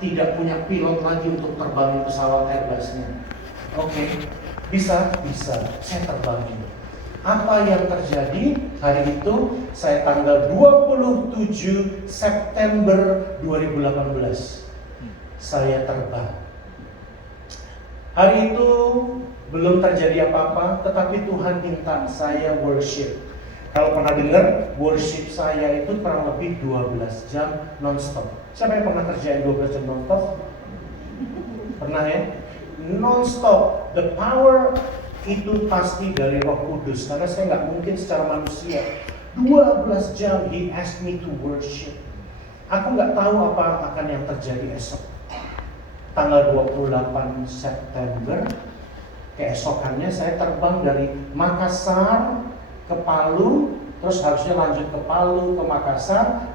tidak punya pilot lagi untuk terbangin pesawat Airbusnya. Oke, bisa, saya terbangin. Apa yang terjadi hari itu? Saya tanggal 27 September 2018 saya terbang. Hari itu belum terjadi apa-apa, tetapi Tuhan minta saya worship. Kalau pernah dengar, worship saya itu kurang lebih 12 jam non-stop. Siapa yang pernah kerjain 12 jam non-stop? Pernah ya? Non-stop. The power itu pasti dari Roh Kudus. Karena saya nggak mungkin secara manusia. 12 jam He asked me to worship. Aku nggak tahu apa akan yang terjadi esok. Tanggal 28 September, keesokannya saya terbang dari Makassar ke Palu, terus harusnya lanjut ke Palu, ke Makassar,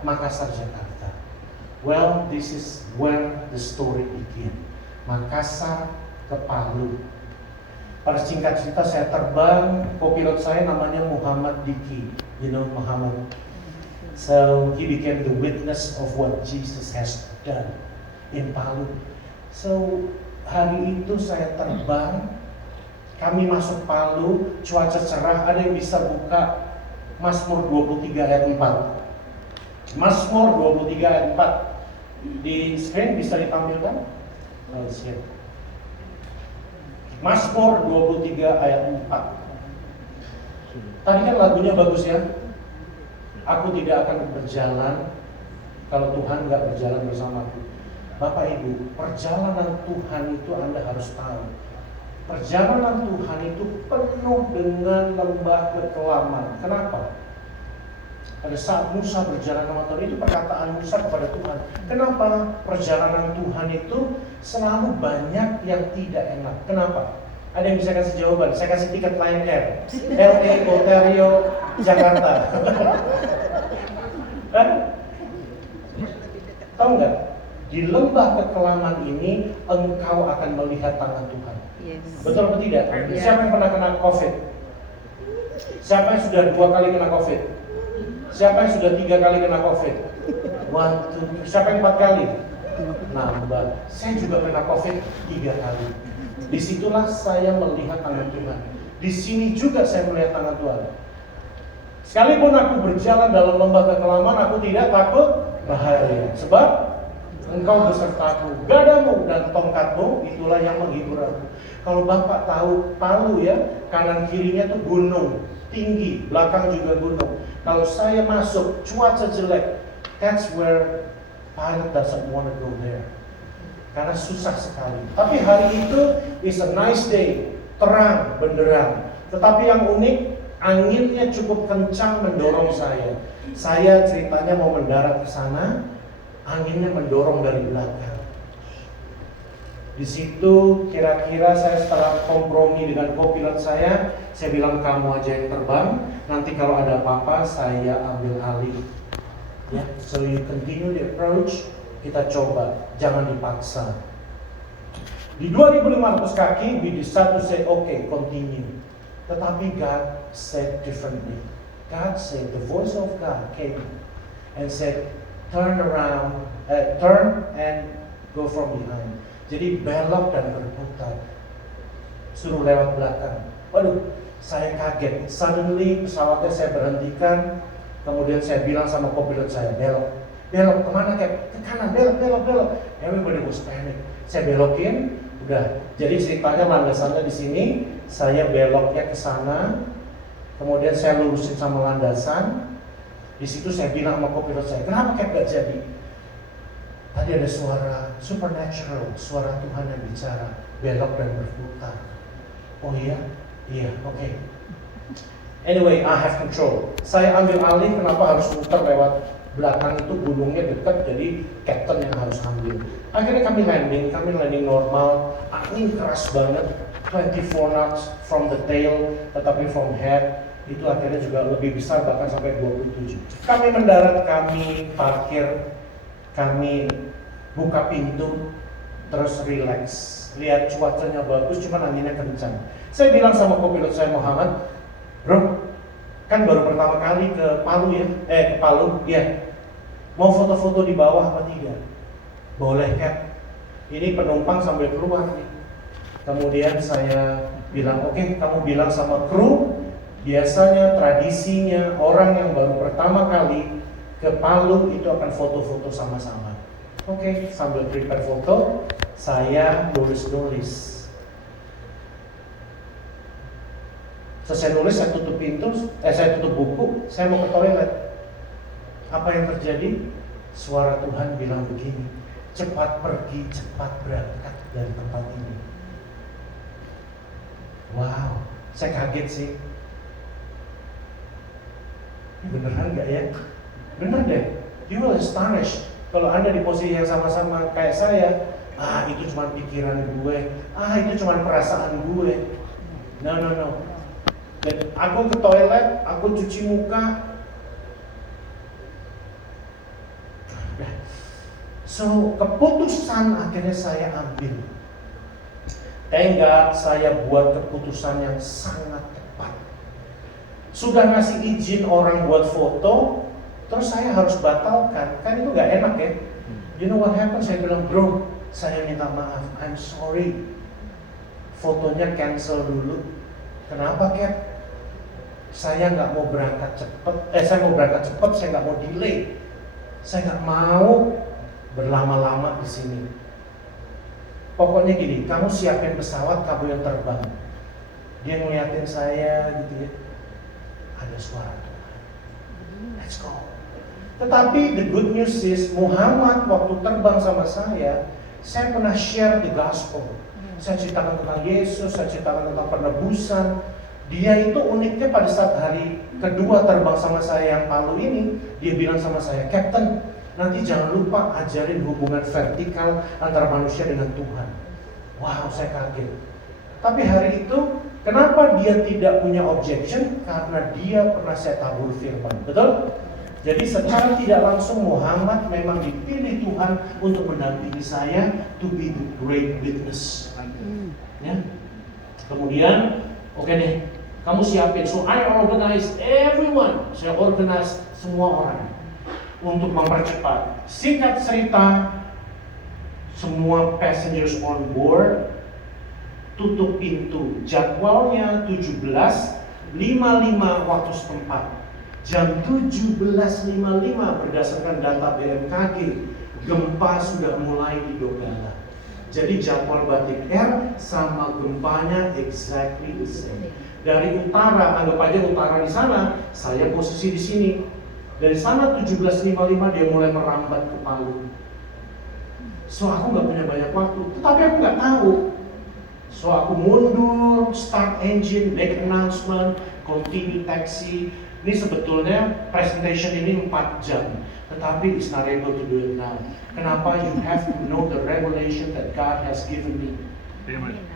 Jakarta. Well, this is where the story begin. Makassar ke Palu. Pada singkat cerita saya terbang, co-pilot saya namanya Muhammad Diki. You know Muhammad. So he became the witness of what Jesus has done in Palu. So hari itu saya terbang, kami masuk Palu, cuaca cerah. Ada yang bisa buka Mazmur 23 ayat 4. Mazmur 23 ayat 4. Di screen bisa ditampilkan? Oh, siap. Mazmur 23 ayat 4. Tadi kan lagunya bagus ya. Aku tidak akan berjalan kalau Tuhan nggak berjalan bersamaku. Bapak Ibu, perjalanan Tuhan itu Anda harus tahu. Perjalanan Tuhan itu penuh dengan lembah kekelaman. Kenapa? Pada saat Musa berjalan sama Tuhan, itu perkataan Musa kepada Tuhan. Kenapa perjalanan Tuhan itu selalu banyak yang tidak enak? Kenapa? Ada yang bisa kasih jawaban? Saya kasih tiket Lion Air, LA, Ontario, Jakarta. Tahu nggak? Di lembah kekelaman ini engkau akan melihat tangan Tuhan. Yes. Betul atau tidak? Yeah. Siapa yang pernah kena COVID? Siapa yang sudah 2 kali kena COVID? Siapa yang sudah 3 kali kena COVID? 1, 2, siapa yang 4 kali? Nambah. Saya juga kena COVID 3 kali. Disitulah saya melihat tangan Tuhan. Di sini juga saya melihat tangan Tuhan. Sekalipun aku berjalan dalam lembah kekelaman, aku tidak takut bahaya. Sebab Engkau besertaku, gadamu dan tongkatmu itulah yang menghibur aku. Kalau Bapak tahu Palu ya, kanan kirinya tuh gunung, tinggi, belakang juga gunung. Kalau saya masuk, cuaca jelek, that's where pilot doesn't want to go there. Karena susah sekali. Tapi hari itu is a nice day, terang, benderang. Tetapi yang unik, anginnya cukup kencang mendorong saya. Saya ceritanya mau mendarat ke sana, anginnya mendorong dari belakang. Di situ kira-kira saya setelah kompromi dengan co-pilot saya bilang kamu aja yang terbang, nanti kalau ada apa-apa saya ambil alih. Ya, so you continue the approach, kita coba, jangan dipaksa. Di 2.500 kaki, we decide to say, okay, continue. Tetapi God said differently. God said, the voice of God came and said, turn around, turn and go from behind. Jadi belok dan berputar. Suruh lewat belakang. Waduh, saya kaget. Suddenly pesawatnya saya berhentikan. Kemudian saya bilang sama co-pilot saya, belok. Belok kemana Cap? Ke kanan, belok. Everybody was panic. Saya belokin, udah. Jadi ceritanya landasannya di sini. Saya beloknya ke sana. Kemudian saya lurusin sama landasan. Di situ saya bilang sama co-pilot saya, kenapa Cap gak jadi? Tadi ada suara supernatural, suara Tuhan yang bicara, belok dan berputar. Oh iya? Iya, oke. Anyway, I have control. Saya ambil alih, kenapa harus muter lewat belakang itu, gunungnya dekat, jadi captain yang harus ambil. Akhirnya kami landing normal, angin keras banget, 24 knots from the tail, tetapi from head, itu akhirnya juga lebih besar, bahkan sampai 27. Kami mendarat, kami parkir, kami buka pintu, terus relax. Lihat cuacanya bagus, cuma anginnya kencang. Saya bilang sama co-pilot saya Muhammad, bro, kan baru pertama kali ke Palu ya, ke Palu, ya. Mau foto-foto di bawah apa tidak? Boleh Cap, ini penumpang sambil keluar nih. Kemudian saya bilang, oke, kamu bilang sama kru, biasanya tradisinya orang yang baru pertama kali ke Palu itu akan foto-foto sama-sama. Oke, sambil prepare foto, saya nulis-nulis. Selesai nulis, saya tutup pintu, saya tutup buku, saya mau ke toilet. Apa yang terjadi? Suara Tuhan bilang begini, cepat pergi, cepat berangkat dari tempat ini. Wow, saya kaget sih. Beneran gak ya? Bener deh. You will astonish. Kalau Anda di posisi yang sama-sama kayak saya, itu cuma pikiran gue, itu cuma perasaan gue. No. Dan aku ke toilet, aku cuci muka. So, keputusan akhirnya saya ambil. Thank God saya buat keputusan yang sangat tepat. Sudah ngasih izin orang buat foto, terus saya harus batalkan. Kan itu gak enak ya. You know what happened? Saya bilang, bro, saya minta maaf, I'm sorry. Fotonya cancel dulu. Kenapa, Cap? Saya nggak mau berangkat cepet. Saya mau berangkat cepet, saya nggak mau delay. Saya nggak mau berlama-lama di sini. Pokoknya gini, kamu siapin pesawat, kamu yang terbang. Dia ngeliatin saya gitu ya. Ada suara Tuhan. Let's go. Tetapi the good news is Muhammad waktu terbang sama saya pernah share the gospel. Saya ceritakan tentang Yesus, saya ceritakan tentang penebusan. Dia itu uniknya pada saat hari kedua terbang sama saya yang Palu ini, dia bilang sama saya, Captain, nanti jangan lupa ajarin hubungan vertikal antara manusia dengan Tuhan. Wow, saya kaget. Tapi hari itu, kenapa dia tidak punya objection? Karena dia pernah saya tabur firman, betul? Jadi secara tidak langsung Muhammad memang dipilih Tuhan untuk mendampingi saya to be the great witness. Ya. Kemudian, oke deh, kamu siapin. So I organize everyone. Saya organize semua orang untuk mempercepat. Singkat cerita, semua passengers on board, tutup pintu. Jadwalnya 17.55 waktu setempat. Jam 17.55 berdasarkan data BMKG, gempa sudah mulai di Donggala. Jadi jadwal Batik Air sama gempanya exactly the same. Dari utara, anggap aja utara di sana, saya posisi di sini. Dari sana 17.55 dia mulai merambat ke Palu. So aku nggak punya banyak waktu, tetapi aku nggak tahu. So aku mundur, start engine, make announcement, continue taxi. Ini sebetulnya presentation ini 4 jam, tetapi is not able to do it now. Kenapa? You have to know the revelation that God has given me.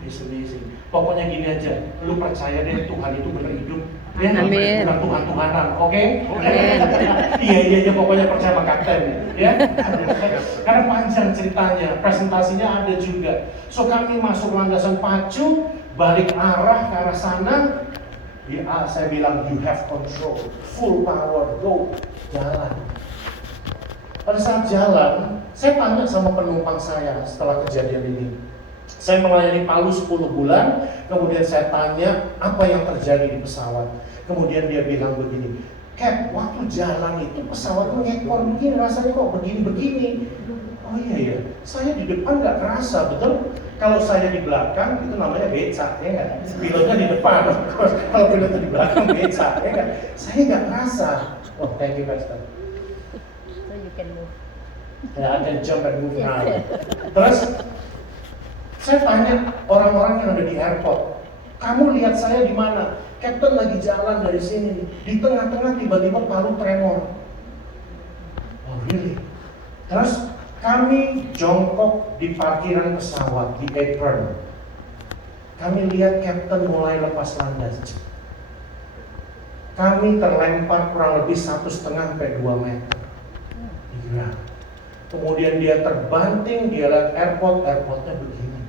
It's amazing. Pokoknya gini aja, lu percaya deh Tuhan itu benar hidup. Dia bukan Tuhan-Tuhanan, oke? Iya, pokoknya percaya sama kapten, ya. Karena panjang ceritanya, presentasinya ada juga. So kami masuk landasan pacu, balik arah ke arah sana. Saya bilang you have control, full power, go, jalan. Pada saat jalan, saya tanya sama penumpang saya setelah kejadian ini. Saya melayani Palu 10 bulan, kemudian saya tanya apa yang terjadi di pesawat. Kemudian dia bilang begini, Cap, waktu jalan itu pesawat mengekor begini, rasanya kok begini-begini. Oh iya, saya di depan nggak kerasa, betul? Kalau saya di belakang itu namanya becak, ya nggak? Pilotnya di depan, kalau pilotnya di belakang becak, ya nggak? Saya nggak kerasa. Oh, thank you, Pastor. So you can move. Ya, I can jump and move now. Terus saya tanya orang-orang yang ada di airport, kamu lihat saya di mana? Captain lagi jalan dari sini, di tengah-tengah tiba-tiba Palu tremor. Oh really? Terus kami jongkok di parkiran pesawat di apron. Kami lihat Captain mulai lepas landas. Kami terlempar kurang lebih 1,5 sampai 2 meter. Gila. Kemudian dia terbanting, dia lihat airportnya begini.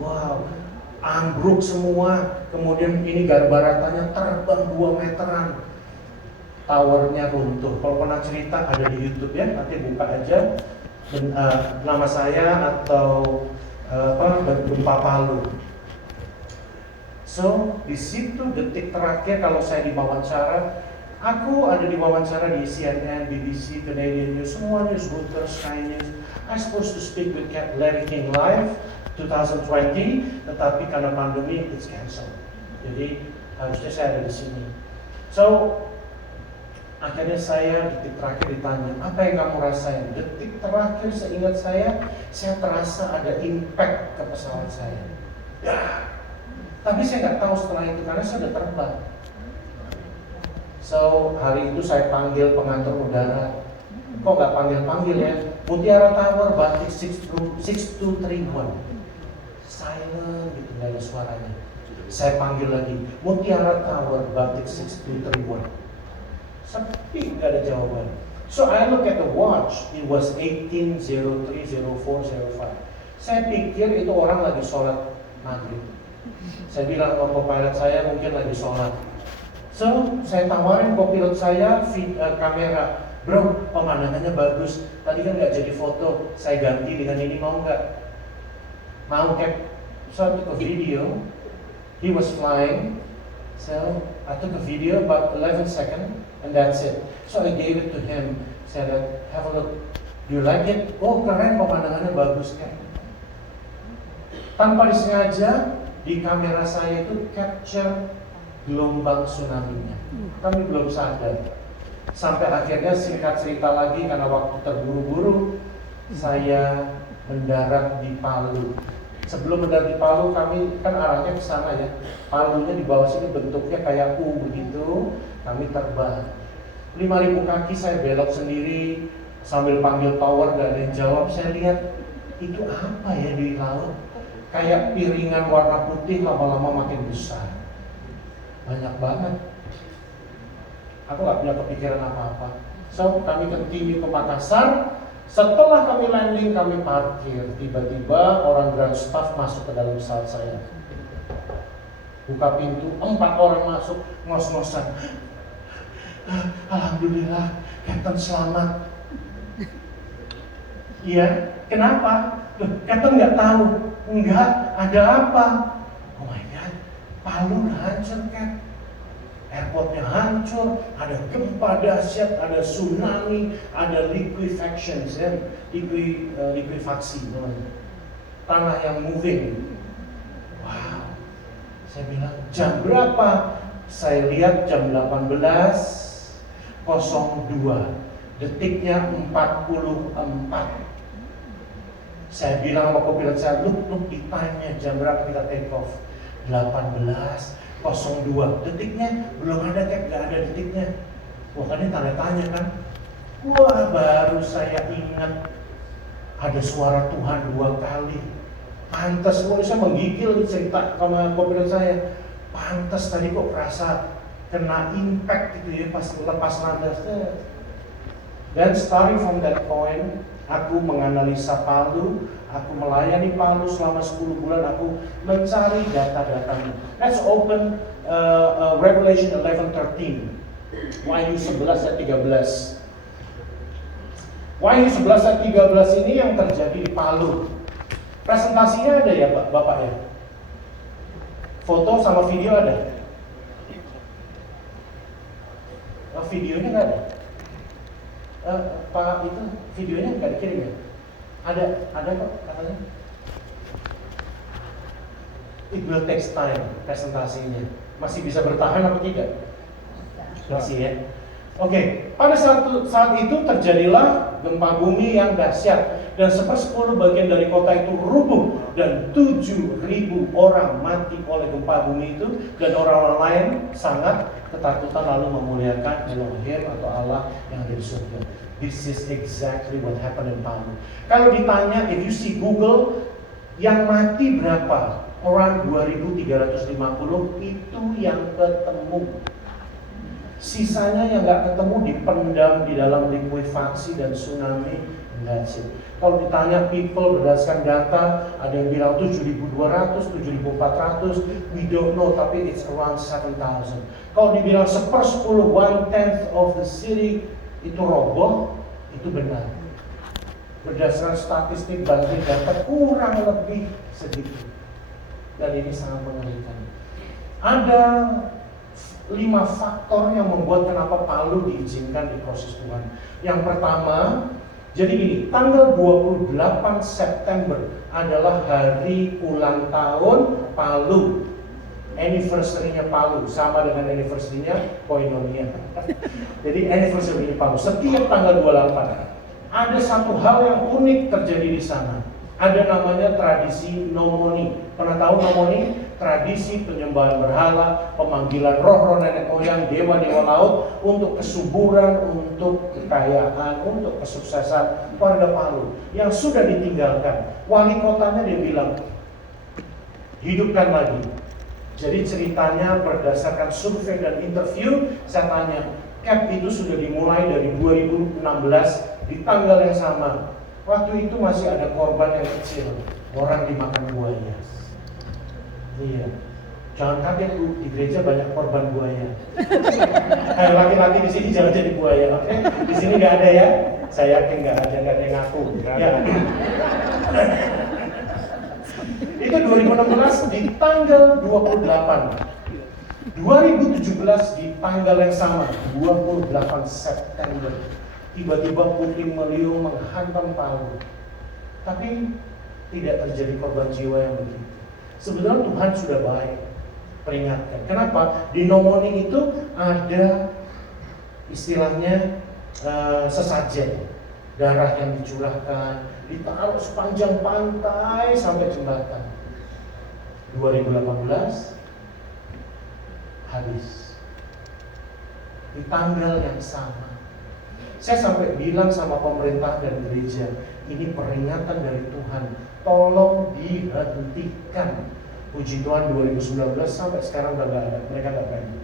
Wow, ambruk semua. Kemudian ini garbaratanya terbang 2 meteran. Towernya runtuh. Kalau pernah cerita ada di YouTube ya, nanti buka aja. nama saya atau gempa Palu. So di situ detik terakhir kalau saya diwawancara, aku ada diwawancara di CNN, BBC, Canadian News, semua news, Reuters, Sky News. I supposed to speak with Larry King live 2020, tetapi karena pandemi it's cancelled. Jadi harusnya saya ada di sini. So akhirnya saya detik terakhir ditanya, apa yang kamu rasain? Detik terakhir seingat saya terasa ada impact ke pesawat saya. Ya. Tapi saya nggak tahu setelah itu karena saya udah terbang. So hari itu saya panggil pengatur udara. Kok nggak panggil ya? Mutiara Tower, Batik 6231. Silent gitu, nggak ada suaranya. Saya panggil lagi, Mutiara Tower, Batik 6231. Sepi, nggak ada jawaban. So I look at the watch, it was 18:03:04:05. Saya pikir itu orang lagi sholat maghrib. Saya bilang sama co-pilot saya mungkin lagi sholat. So saya tawarin co-pilot saya kamera, bro, pemandangannya bagus. Tadi kan nggak jadi foto, saya ganti dengan ini, mau nggak? Mau Cap? So I took a video. He was flying, so I took a video about 11 seconds, and that's it. So I gave it to him. Said, have a look. Do you like it? Oh keren, pemandangannya bagus Cap. Tanpa disengaja di kamera saya itu capture gelombang tsunami-nya. Kami belum sadar. Sampai akhirnya singkat cerita lagi karena waktu terburu-buru, saya mendarat di Palu. Sebelum mendarat di Palu, kami kan arahnya ke sana ya. Palunya di bawah sini bentuknya kayak U begitu. Kami terbang 5.000 kaki, saya belok sendiri sambil panggil tower, gak ada yang jawab. Saya lihat itu apa ya di laut, kayak piringan warna putih lama-lama makin besar. Banyak banget. Aku gak punya kepikiran apa-apa. So kami continue ke Makassar. Setelah kami landing, kami parkir. Tiba-tiba orang ground staff masuk ke dalam pesawat saya. Buka pintu, 4 orang masuk, ngos-ngosan. Alhamdulillah, Captain selamat. Iya, kenapa? Loh, Captain nggak tahu. Enggak, ada apa? Oh my God, Palu hancur Cap. Airportnya hancur, ada gempa dahsyat, ada tsunami, ada liquefaction, ya, likuifaksi, tanah yang moving. Wow, saya bilang jam berapa? Saya lihat jam 18:02, detiknya 44. Saya bilang sama co-pilot saya, look di time-nya jam berapa kita take off? 18:02, detiknya belum ada Cap, gak ada detiknya. Wah kan ini tanda tanya kan. Wah baru saya ingat ada suara Tuhan 2 kali. Pantas, saya menggigil cerita sama co-pilot saya. Pantas tadi kok kerasa kena impact gitu ya pas lepas landasnya. Dan starting from that point, aku menganalisa Palu, aku melayani Palu selama 10 bulan, aku mencari data-datanya. Let's open Revelation 11:13. Wahyu 11 ayat 13. Wahyu 11 ayat 13 ini yang terjadi di Palu. Presentasinya ada ya Bapak ya? Foto sama video ada? Videonya nggak ada? Pak itu videonya nggak dikirim ya? Ada kok katanya. It will take time presentasinya. Masih bisa bertahan atau tidak? Masih ya. Oke, pada saat itu terjadilah gempa bumi yang dahsyat dan 1/10 bagian dari kota itu rubuh dan 7.000 orang mati oleh gempa bumi itu, dan orang-orang lain sangat ketakutan lalu memuliakan Elohim atau Allah yang ada di surga. This is exactly what happened in Palu. Kalau ditanya, if you see Google, yang mati berapa? Orang 2.350 itu yang ketemu. Sisanya yang nggak ketemu dipendam di dalam likuifaksi dan tsunami. That's it. Kalau ditanya people berdasarkan data, ada yang bilang 7.200, 7.400, we don't know, tapi it's around 7,000. Kalau dibilang 1/10, 1/10 of the city itu roboh, itu benar. berdasarkan statistik banjir dapat kurang lebih sedikit. Dan ini sangat mengerikan. Ada 5 faktor yang membuat kenapa Palu diizinkan di proses Tuhan. Yang pertama, jadi gini, tanggal 28 September adalah hari ulang tahun Palu. Anniversary-nya Palu sama dengan anniversary-nya Koinonia. Jadi anniversary-nya Palu setiap tanggal 28. Ada satu hal yang unik terjadi di sana. Ada namanya tradisi nomoni. Pernah tahu nomoni? Tradisi penyembahan berhala, pemanggilan roh-roh nenek moyang, dewa-dewa laut untuk kesuburan, untuk kekayaan, untuk kesuksesan warga Palu yang sudah ditinggalkan. Wali kotanya dia bilang, hidupkan lagi. Jadi ceritanya berdasarkan survei dan interview, saya tanya, camp itu sudah dimulai dari 2016 di tanggal yang sama. Waktu itu masih ada korban yang kecil, orang dimakan buaya. Iya, jangan kaget Bu, di gereja banyak korban buaya. Kayak laki-laki di sini jangan jadi buaya, oke? Di sini nggak ada ya? Saya yakin nggak ada yang ngaku. Ya. Itu 2016 di tanggal 28. 2017 di tanggal yang sama, 28 September. Tiba-tiba puting beliung menghantam Palu. Tapi tidak terjadi korban jiwa yang begitu. Sebenarnya Tuhan sudah baik peringatkan. Kenapa? Di nomoni itu ada istilahnya sesajen. Darah yang dicurahkan, ditaruh sepanjang pantai sampai jembatan. 2018 habis. Di tanggal yang sama. Saya sampai bilang sama pemerintah dan gereja, ini peringatan dari Tuhan, tolong dihentikan. Puji Tuhan 2019 sampai sekarang udah gak ada, mereka gak berani.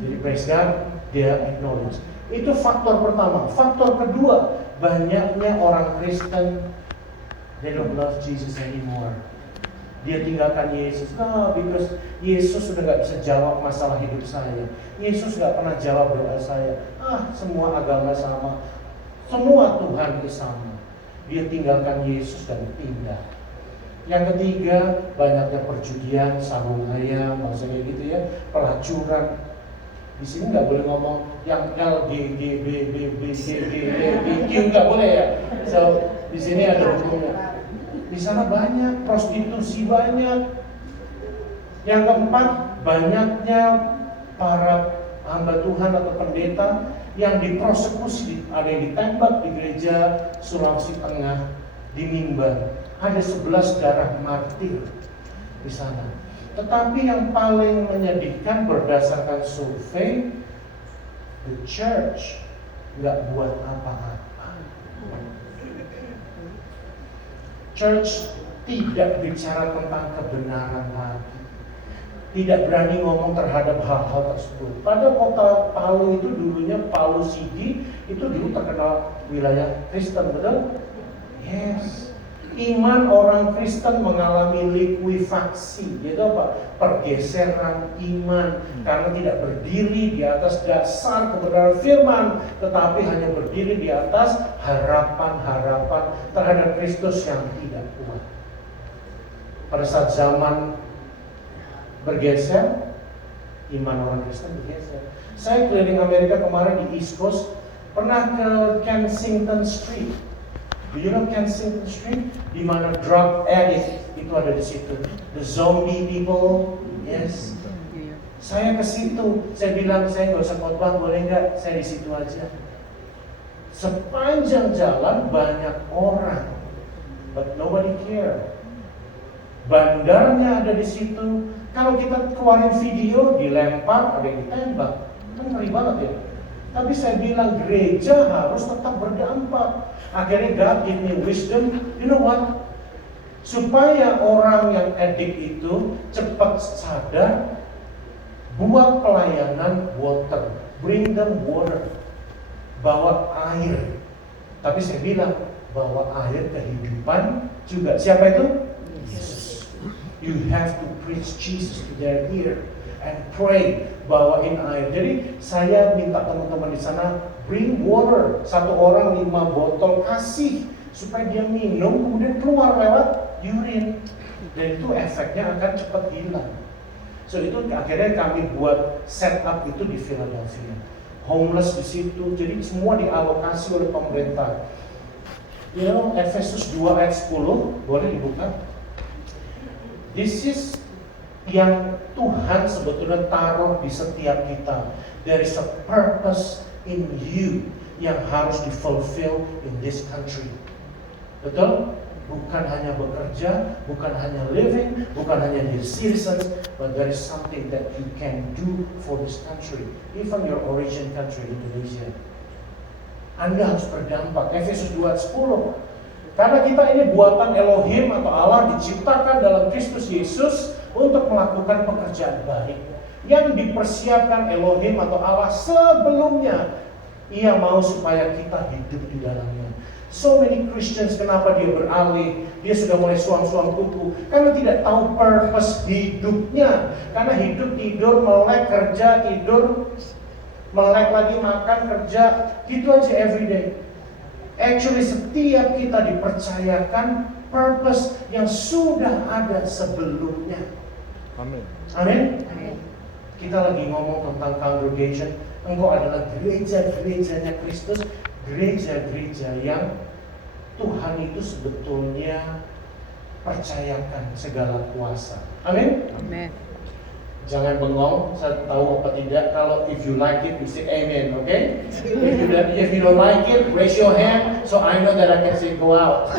Jadi praise God, dia acknowledge. Itu faktor pertama. Faktor kedua, banyaknya orang Kristen, they don't love Jesus anymore. Dia tinggalkan Yesus. No, because Yesus sudah gak bisa jawab masalah hidup saya. Yesus gak pernah jawab doa saya. Semua agama sama. Semua Tuhan itu sama. Dia tinggalkan Yesus dan pindah. Yang ketiga, banyaknya perjudian, sabung ayam, maksudnya gitu ya, pelacuran. Di sini nggak boleh ngomong yang L, G, G, B, B, B, C, D, E, B, Q, nggak boleh ya. So di sini ada hukumnya. Di sana banyak prostitusi, banyak. Yang keempat, banyaknya para hamba Tuhan atau pendeta yang dipersekusi, ada yang ditembak di gereja Sulawesi Tengah, di mimbar. Ada 11 darah martir di sana. Tetapi yang paling menyedihkan berdasarkan survei, the church nggak buat apa-apa. Church tidak bicara tentang kebenaran lagi. Tidak berani ngomong terhadap hal-hal tersebut. Pada kota Palu itu dulunya Palu Sigi, itu dulu terkenal wilayah Kristen, betul? Yes. Iman orang Kristen mengalami likuifaksi, yaitu apa? Pergeseran iman, karena tidak berdiri di atas dasar kebenaran firman, tetapi hanya berdiri di atas harapan-harapan terhadap Kristus yang tidak kuat. Pada saat zaman bergeser, iman orang Kristen bergeser. Saya keliling Amerika kemarin di East Coast, pernah ke Kensington Street. Do you know Kensington Street? Di mana drug addict itu ada di situ. The zombie people, yes. Saya ke situ, saya bilang saya nggak usah khotbah, boleh nggak? Saya di situ aja. Sepanjang jalan banyak orang, but nobody care. Bandarnya ada di situ. Kalau kita keluarin video, dilempar, ada yang ditembak. Kan ngeri banget ya. Tapi saya bilang gereja harus tetap berdampak. Akhirnya God give me wisdom. You know what? Supaya orang yang addict itu cepat sadar, buat pelayanan water, bring them water, bawa air. Tapi saya bilang bawa air kehidupan juga. Siapa itu? Yesus. You have to preach Jesus to their ear and pray, bawain air. Jadi saya minta teman-teman di sana bring water, 1 orang 5 botol, kasih supaya dia minum kemudian keluar lewat urin, dan itu efeknya akan cepat hilang. So itu akhirnya kami buat setup itu di Philadelphia, homeless di situ, jadi semua dialokasi oleh pemerintah. Efesus 2 ayat 10 boleh dibuka. This is yang Tuhan sebetulnya taruh di setiap kita. There is a purpose in you yang harus di-fulfill in this country. Betul? Bukan hanya bekerja, bukan hanya living, bukan hanya jadi citizens, but there is something that you can do for this country, even your origin country, Indonesia. Anda harus berdampak. Efesus 2:10. Karena kita ini buatan Elohim atau Allah, diciptakan dalam Kristus Yesus untuk melakukan pekerjaan baik yang dipersiapkan Elohim atau Allah sebelumnya. Ia mau supaya kita hidup di dalamnya. So many Christians, kenapa dia beralih? Dia sudah mulai suam-suam kuku karena tidak tahu purpose hidupnya. Karena hidup, tidur, melek, kerja, tidur, melek lagi, makan, kerja, gitu aja everyday. Actually setiap kita dipercayakan purpose yang sudah ada sebelumnya. Amin. Amin. Kita lagi ngomong tentang congregation. Engkau adalah gereja-gerejanya Kristus, gereja-gereja yang Tuhan itu sebetulnya percayakan segala kuasa. Amin. Amen. Jangan bengong, saya tahu apa tidak. Kalau if you like it, you say amen, okay? If you don't like it, raise your hand so I know that I can say go out.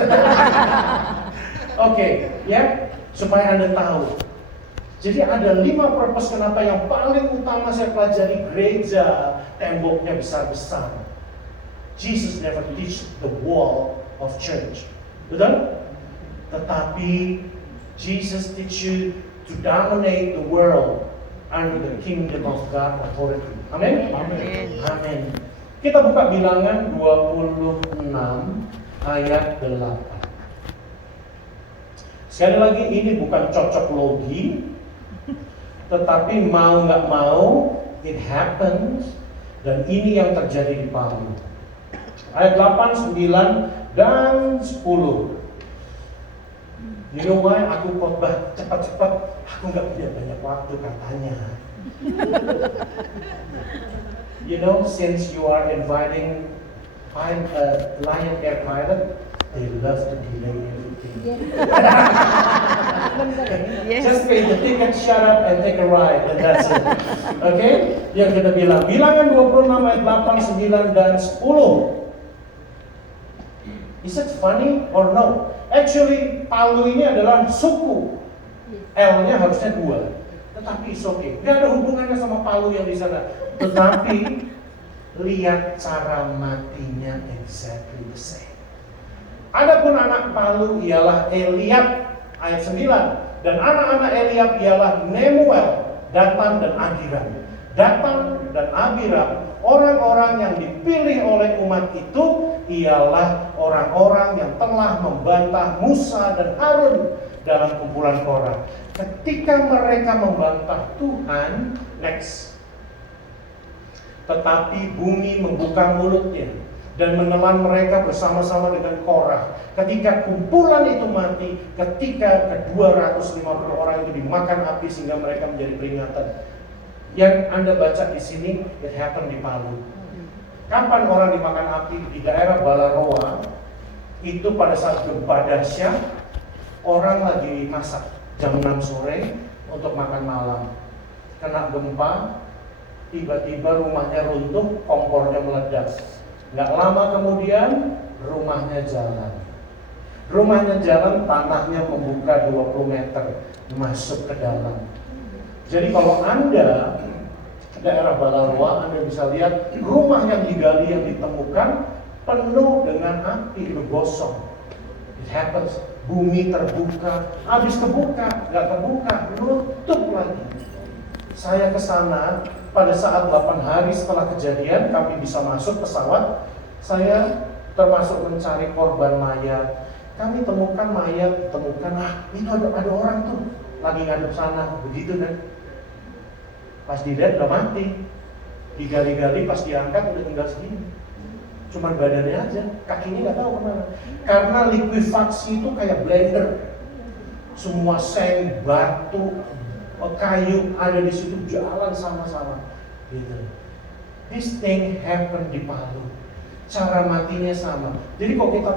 Okay, ya, supaya Anda tahu. Jadi ada 5 purpose kenapa yang paling utama saya pelajari gereja temboknya besar-besar. Jesus never teach the wall of church, betul? Tetapi Jesus teach you to dominate the world under the kingdom of God authority. Amin? Amin. Amin. Kita buka Bilangan 26 ayat 8. Sekali lagi ini bukan cocok logi, tetapi mau nggak mau it happens, dan ini yang terjadi di Palu. Ayat 8, 9, dan 10. You know why aku khotbah cepat-cepat? Aku nggak punya banyak waktu katanya. You know, since you are inviting Lion Air pilot, they love to delay everything. Yes. Just pay the ticket, shut up, and take a ride, and that's it. Okay? Yang kita bilang, Bilangan 26 ayat 8, 9, dan 10. Is it funny or no? Actually, Palu ini adalah suku. L-nya harusnya 2. Tetapi it's okay. Tidak ada hubungannya sama Palu yang di sana. Tetapi lihat cara matinya exactly the same. Adapun anak Palu ialah Eliab ayat 9, dan anak-anak Eliab ialah Nemuel, Datan dan Abiram. Datan dan Abiram, orang-orang yang dipilih oleh umat itu ialah orang-orang yang telah membantah Musa dan Harun dalam kumpulan Korah. Ketika mereka membantah Tuhan, next. Tetapi bumi membuka mulutnya dan menelan mereka bersama-sama dengan Korah. Ketika kumpulan itu mati, ketika ke-250 orang itu dimakan api sehingga mereka menjadi peringatan. Yang Anda baca di sini, it happened di Palu. Kapan orang dimakan api? Di daerah Balaroa. Itu pada saat gempa dahsyat, orang lagi masak jam 6 sore untuk makan malam. Kena gempa, tiba-tiba rumahnya runtuh, kompornya meledak. Nggak lama kemudian rumahnya jalan. Rumahnya jalan, tanahnya membuka 20 meter, masuk ke dalam. Jadi kalau Anda daerah Balaroa, Anda bisa lihat rumah yang digali yang ditemukan penuh dengan api bergosong. It happens. Bumi terbuka, habis kebuka, nggak terbuka, nutup lagi. Saya ke sana pada saat 8 hari setelah kejadian, kami bisa masuk pesawat. Saya termasuk mencari korban mayat. Kami temukan mayat, itu ada orang tuh lagi ngadep sana, begitu kan? Pas dilihat udah mati, digali-gali pas diangkat udah tinggal segini. cuman badannya aja, kakinya nggak tahu kemana. Karena likuifaksi itu kayak blender, semua seng, batu, kayu ada di situ jalan sama-sama, gitu. This thing happen di Palu, cara matinya sama. Jadi kalau kita